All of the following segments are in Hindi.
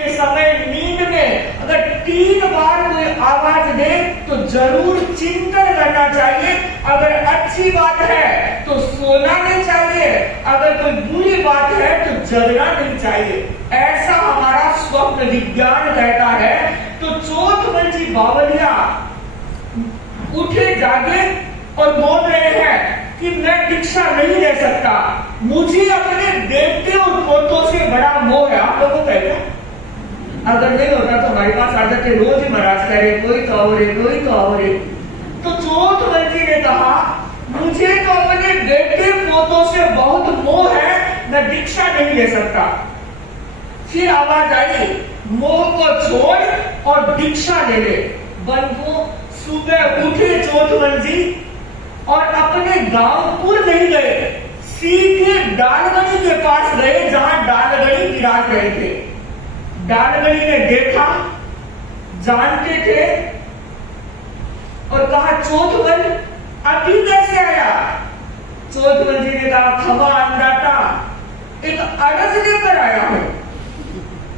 के समय नींद में अगर 3 बार कोई आवाज दे तो जरूर चिंतन करना चाहिए। अगर अच्छी बात है तो सोना नहीं चाहिए, अगर कोई बुरी बात है तो जगना नहीं चाहिए, ऐसा हमारा स्वप्न विज्ञान कहता है। तो चोथमल जी बावलिया उठे जागे और बोल रहे हैं कि मैं दीक्षा नहीं ले सकता, मुझे अपने बेटे और पोतों से बड़ा मोह है। आप लोगों को कहते हैं अगर नहीं होता तो हमारे पास आ जाते, रोज ही महाराज कह रहे कोई तो और कोई तो और। तो चोथमल जी ने कहा मुझे तो अपने बेटे पोतों से बहुत मोह है, मैं दीक्षा नहीं ले सकता। फिर आवाज आई मोह को छोड़ और दीक्षा ले ले। बंधु सुबह उठे चोथमल जी और अपने गांवपुर नहीं गए, सीधे डालगढ़ी के पास गए जहां डालगढ़ी विराज रहे थे। डालगढ़ी ने देखा, जानते थे और कहा चोथमल अभी कैसे आया? चोथमल जी ने कहा खबा अंदाता एक अरज लेकर आया हूं।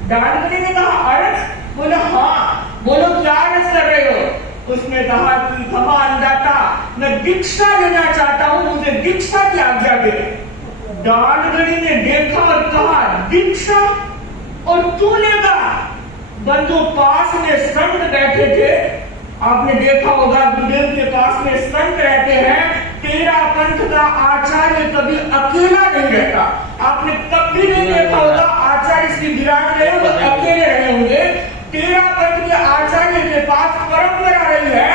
डालगढ़ी ने कहा अरज? बोला हाँ। बोलो क्या अरज कर रहे हो? उसने कहा कि खबा अंदाता मैं दीक्षा लेना चाहता हूं, मुझे दीक्षा की आज्ञा दे। डालगढ़ी ने देखा और कहा दीक्षा और तू लेगा? बंधु पास में संत बैठे थे, आपने देखा होगा गुरुदेव के पास में संत रहते हैं। तेरा पंथ का आचार्य कभी अकेला नहीं रहता, आपने कभी नहीं देखा होगा आचार्य श्री विराट रहे वो अकेले रहे होंगे। तेरा पंथ के आचार्य के पास परंपरा रही है,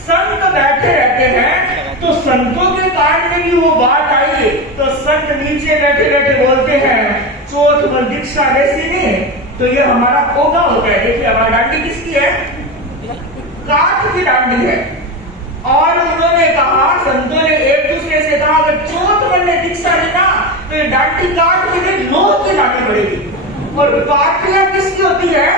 संत बैठे रहते हैं। तो संतों के कारण में भी वो बात आई तो संत नीचे बैठे बैठे बोलते हैं चोथमल दीक्षा वैसी नहीं। तो ये हमारा पोगा होता है। देखिए हमारी डांडी किसकी है? काठ की डांडी है। और उन्होंने कहा, संतों ने एक दूसरे से कहा अगर चोथमल ने दीक्षा लेना तो ये डांडी काट के लोह की लानी पड़ेगी। और पाठियां किसकी होती है?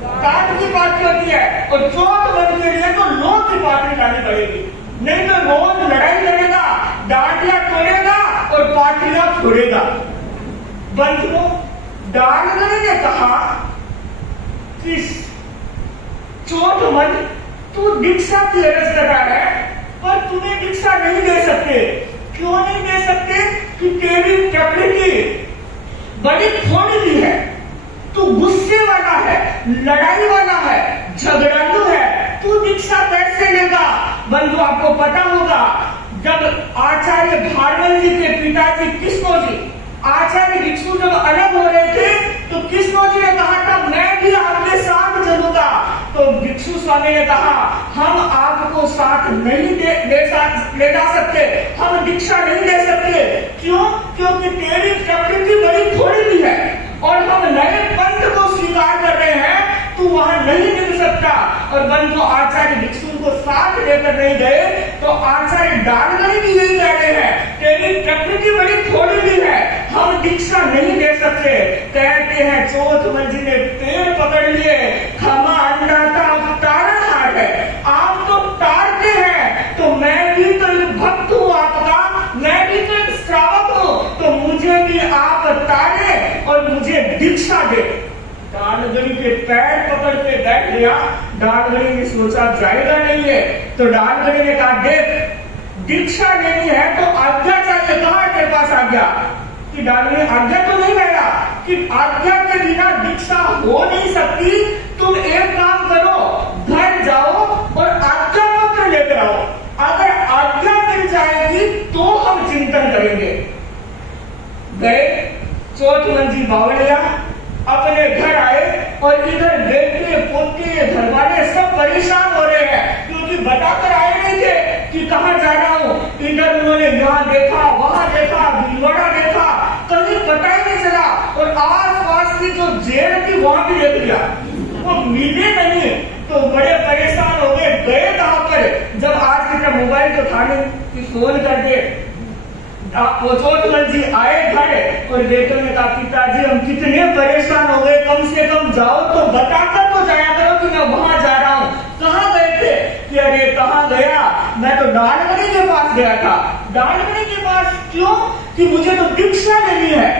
काठ की पाठी होती है। और चोथमल के लिए तो लोह की पाठी लानी पड़ेगी, नहीं तो रोज लड़ाई करेगा, डांडिया तोड़ेगा और पाठियां छोड़ेगा। बंधुओं डालगढ़ी ने कहा कि चोथमल तू दीक्षा की अरज कर रहा है पर तुम्हें दीक्षा नहीं दे सकते। क्यों नहीं दे सकते? कि तेरी प्रकृति बड़ी थोड़ी भी है, तू गुस्से वाला है, लड़ाई वाला है, झगड़ालू है, तू दीक्षा कैसे लेगा? बंधु आपको पता होगा जब आचार्य भारवल जी के पिताजी कृष्णो जी आचार्य भिक्षु जब अलग हो रहे थे तो कृष्णो जी ने कहा था मैं भी आपके साथ चलूंगा। तो भिक्षु स्वामी ने कहा हम आपको साथ नहीं ले जा सकते, हम दीक्षा नहीं ले सकते। क्यों? क्योंकि तेरी प्रकृति बड़ी थोड़ी भी है और हम नए पंथ को स्वीकार कर रहे हैं, तू वहां नहीं मिल सकता। और बंधु आचार्य भिक्षु को साथ लेकर नहीं गए तो आचार्य डालगढ़ी भी यही कह रहे हैं तेरी प्रकृति बड़ी थोड़ी भी है, हम दीक्षा नहीं दे सकते। कहते हैं चोथमल जी ने पेड़ पकड़ लिए, खमा अंडाता तारण हाथ है, आप तो तारते हैं तो मैं भी तो भक्त हूँ आपका, मैं भी तो श्रावक हूँ, तो मुझे भी आप तारे और मुझे दीक्षा दे। डालगढ़ी के पैर पकड़ के बैठ गया। डालगढ़ी ने सोचा जाएगा नहीं है तो डालगढ़ी ने कहा देख दीक्षा लेनी है तो आज्ञा चाहिए, कहा तेरे पास आज्ञा? कि डालगढ़ी आज्ञा तो नहीं लेगा कि आज्ञा के बिना दीक्षा हो नहीं सकती। तुम एक काम करो, घर जाओ और आज्ञा पत्र लेकर आओ, अगर आज्ञा मिल जाएगी तो हम चिंतन करेंगे। गए चोथमल जी बावलिया अपने घर आए और इधर बेटे पोते घर वाले सब परेशान हो रहे हैं क्योंकि बताकर आए नहीं थे कि कहाँ जा रहा हूँ। इधर उन्होंने यहाँ देखा, वहां देखा, भीलवाड़ा देखा, कहीं पता ही नहीं चला। और आस पास की जो जेल थी वहां भी देख लिया, वो मिले नहीं तो बड़े परेशान हो गए। गए कहाँ पर? जब आज की मोबाइल तो थाने की फोन कर दे। चोथमल जी आए घर और बेटों ने कहा पिताजी हम कितने परेशान हो गए, कम से कम जाओ तो बताकर तो जाया करो कि मैं वहां जा रहा हूँ। कहाँ गए थे? कि अरे कहाँ गया, मैं तो डालगढ़ी के पास गया था। डालगढ़ी के पास क्यों? कि मुझे तो दीक्षा लेनी है।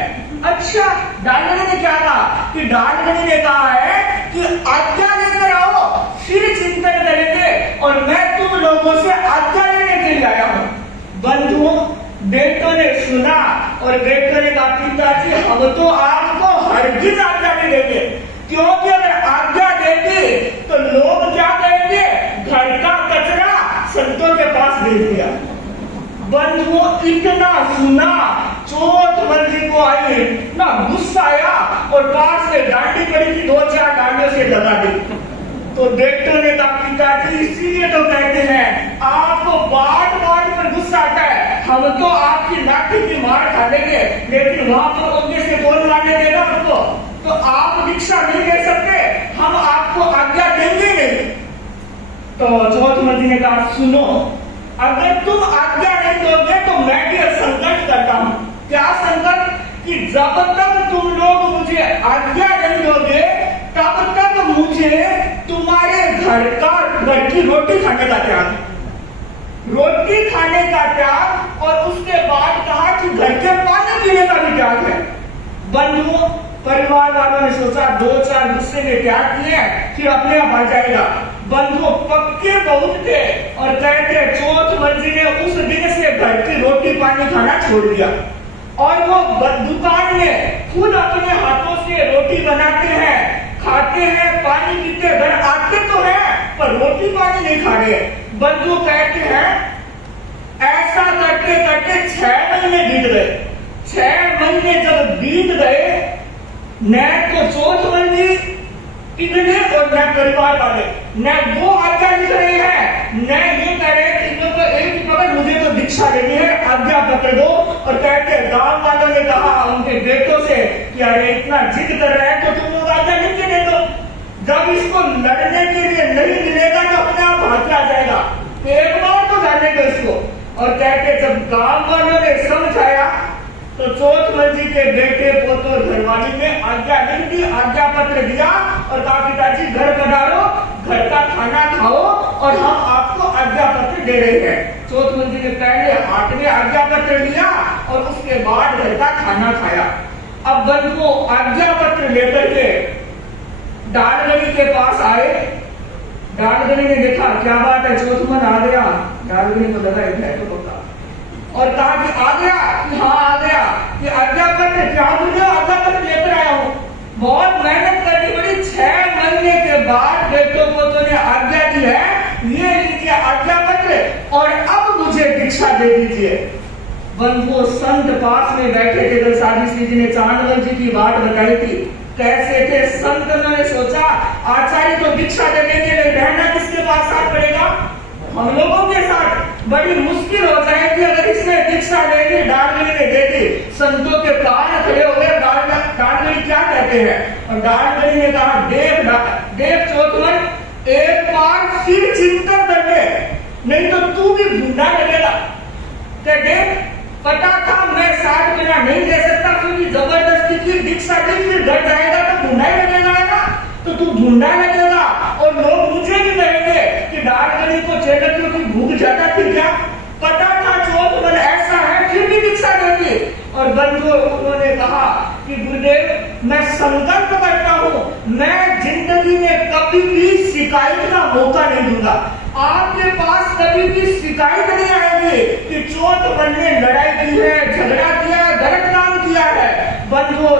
अच्छा, डालगनी ने क्या कहा कि डालगनी ने कहा है कि आज्ञा लेकर आओ, फिर चिंतन करेंगे, और मैं तुम लोगों से आज्ञा लेने के लिए आया हूं। बंधुओं, बेटों ने सुना और बेटों ने कहा पिताजी हम तो आपको हरगिज आज्ञा नहीं देंगे, क्योंकि अगर आज्ञा देंगे तो लोग क्या कहेंगे, घर का कचरा संतों के पास दे दिया। बंधुओं, इतना सुना चौथ मंजिल को आई ना, गुस्सा आया और पास से डांडी पड़ी थी, 2-4 डांडियों से लगा दी। तो बेटों ने कहा पिताजी इसीलिए तो कहते हैं आपको बात बात पर गुस्सा आता है, हम तो आपकी लाठी की मार खा लेंगे, लेकिन वहां पर उनके से कौन मारने देगा हमको, तो आप दीक्षा नहीं ले सकते, हम आपको आज्ञा देंगे नहीं। तो चौथ मंजिल ने कहा सुनो, अगर तुम आज्ञा नहीं दोगे तो मैं भी संकट करता हूं। क्या संकट कि जब तक तुम लोग मुझे आज्ञा नहीं दोगे तब तक मुझे तुम्हारे घर की रोटी खाने का त्याग, रोटी खाने का त्याग, और उसके बाद कहा कि घर के पानी पीने का भी त्याग है। बंधुओं, परिवार वालों ने सोचा 2-4 गुस्से में त्याग किए, फिर अपने आप आ जाएगा। बंधुओं पक्के बहुत थे और कहते चौथ मंजिल ने उस दिन से घर की रोटी पानी खाना छोड़ दिया, और वो दुकान में खुद अपने हाथों से रोटी बनाते हैं, खाते हैं, पानी पीते, घर आते तो हैं पर रोटी पानी नहीं खा रहे। बंधु कहते हैं ऐसा करते करते 6 महीने बीत गए। 6 महीने जब बीत गए, न तो चौथ मंजिल इतने और न परिवार वाले न वो आज्ञा लिख रहे हैं, न ये कह रहे हैं इन लोग को एक ही पकड़, मुझे तो दीक्षा लेनी है, आज्ञा पकड़ दो। और कहते हैं गांव वालों ने कहा उनके बेटों से कि अरे इतना जिद कर रहा है तो तुम लोग आज्ञा लिख के दे दो, जब इसको लड़ने के लिए नहीं मिलेगा तो अपने आप हाथ आ जाएगा, एक बार तो जाने दो इसको। और कहते जब गांव वालों ने समझाया तो चौथ मंजिल के बेटे पोतों घरवाली ने आज्ञा लिख दी, आज्ञा पत्र दिया और कहा पिताजी घर पधारो, घर का खाना खाओ और हम आपको आज्ञा पत्र दे रहे हैं। चौथ मंजिल ने पहले हाथ में आज्ञा पत्र लिया और उसके बाद घर का खाना खाया। अब बंधुओं आज्ञा पत्र लेकर के डालगनी के पास आए। डालगनी ने देखा क्या बात है, चौथ मन आ गया। डालगनी को लगा है तो होगा और कहा कि आ गया, कि हाँ आ गया, कि आज्ञा पत्र क्या बोले, आज्ञा पत्र लेकर आया हूँ। बहुत मेहनत करनी पड़ी, 6 महीने के बाद बेटों को तो ने आज्ञा दी है, ये लीजिए आज्ञा पत्र और अब मुझे दीक्षा दे दीजिए। बंधुओं संत पास में बैठे थे, जब साधी श्री जी ने चांदवल जी की बात बताई थी, कैसे थे संत, ने सोचा आचार्य तो दीक्षा देने के लिए रहना किसके पास साथ पड़ेगा, हम लोगों के साथ। बड़ी मुश्किल हो जाएगी अगर इसने दीक्षा लेके डालगनी ने दे दी, संतों के प्राण खड़े हो गए। डालगनी क्या कहते हैं, और डालगनी ने कहा देव चौथवन, एक बार फिर चिंतन कर ले, नहीं तो तू भी भूंडा लगेगा। देख पता था मैं 60 बिना नहीं दे सकता, क्योंकि जबरदस्ती की दीक्षा दी, फिर घर जाएगा तो भूंडा ही लगेगा ना, तो तू भूंडा लगेगा और लोग मुझे भी कहेंगे कि डालगनी को चेलकियों की भूख ज्यादा थी क्या, पता था चौथ मन ऐसा है, फिर भी दीक्षा देती। और बंधु उन्होंने कहा कि गुरुदेव मैं संकल्प करता हूँ, मैं जिंदगी में कभी भी शिकायत का मौका नहीं दूंगा, आपके पास कभी भी शिकायत नहीं आएगी कि चौथ मन में लड़ाई की है, झगड़ा किया है, गलत काम किया है। बंधु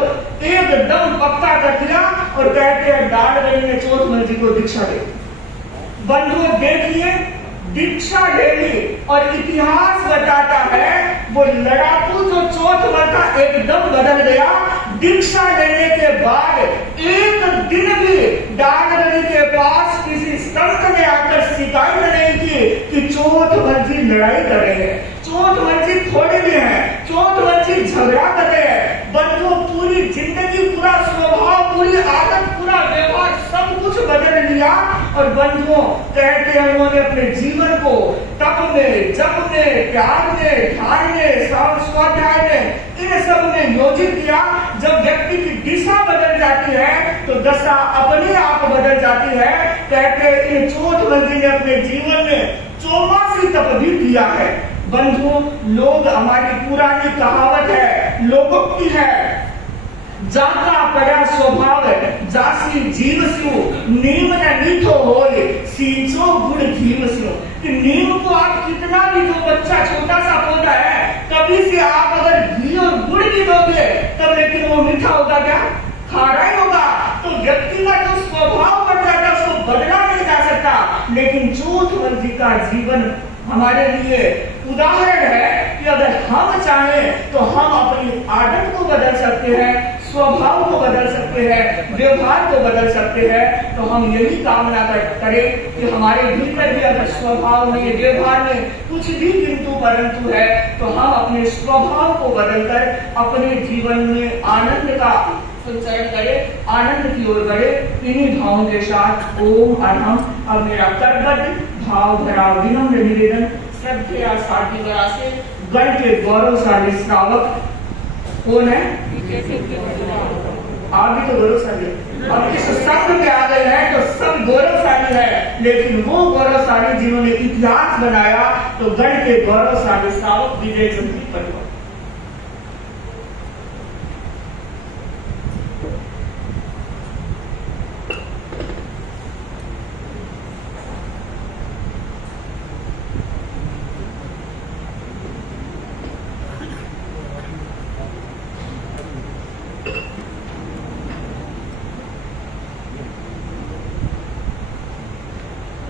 एकदम पक्का कर दिया और कहते हैं डालगनी ने चौथ मंजिल को दीक्षा दे। बंधु देखिए दीक्षा ले ली और इतिहास बताता है वो लड़ाकू जो चौथ मन था एकदम बदल गया। दीक्षा लेने के बाद एक दिन भी डालगनी के पास किसी संत ने आकर शिकायत नहीं की कि चौथ मंजिल लड़ाई कर रहे हैं, चौथ मंजिल थोड़े भी है, चौथ मंजिल झगड़ा कर रहे हैं। बंधु पूरी जिंदगी, पूरा स्वभाव, पूरी आदत, पूरा व्यवहार सब कुछ बदल लिया। और बंधुओं कहते हैं उन्होंने अपने जीवन को तप में, जप में, त्याग में, ध्यान में, स्वाध्याय में, इन सब में योजित किया। जब व्यक्ति की दिशा बदल जाती है तो दशा अपने आप बदल जाती है। कहते इन चौथ मंजिल ने अपने जीवन में 84 तप भी किया है। बंधुओं लोग, हमारी पुरानी कहावत है, लोकोक्ति है जाका पड़ा स्वभाव जासी जीव स्यु नीम न मीठो होए सींचो गुड़ घीव स्यु। कि नीम को आप कितना भी, जो बच्चा छोटा सा पौधा है, कभी से आप अगर घी और गुड़ भी दोगे तब लेकिन वो मीठा होगा क्या? खारा ही होगा। तो व्यक्ति का जो स्वभाव बन जाता है उसको बदला नहीं जा सकता। लेकिन जोधवल जी का जीवन हमारे लिए उदाहरण है कि अगर हम चाहें तो हम अपनी आदत को बदल सकते हैं, स्वभाव को बदल सकते हैं, व्यवहार को बदल सकते हैं। तो हम यही कामना करें कि हमारे भीतर भी अगर स्वभाव में, व्यवहार में कुछ भी किंतु परंतु है तो हम अपने स्वभाव को बदलकर अपने जीवन में आनंद का संचरण करें, आनंद की ओर बढ़े। इन्हीं भावों के साथ ओम अरहम। अब मेरा करबद्ध भाव भरा विनम्र निवेदन श्रद्धेय साध्वी करा से गण के गौरवशाली श्रावक कौन है? आप भी तो गौरवशाली। अब इस संघ में आ गए हैं तो सब गौरवशाली है, लेकिन वो गौरवशाली जिन्होंने इतिहास बनाया तो गण के गौरवशाली श्रावक विजय चंद्र परिवार।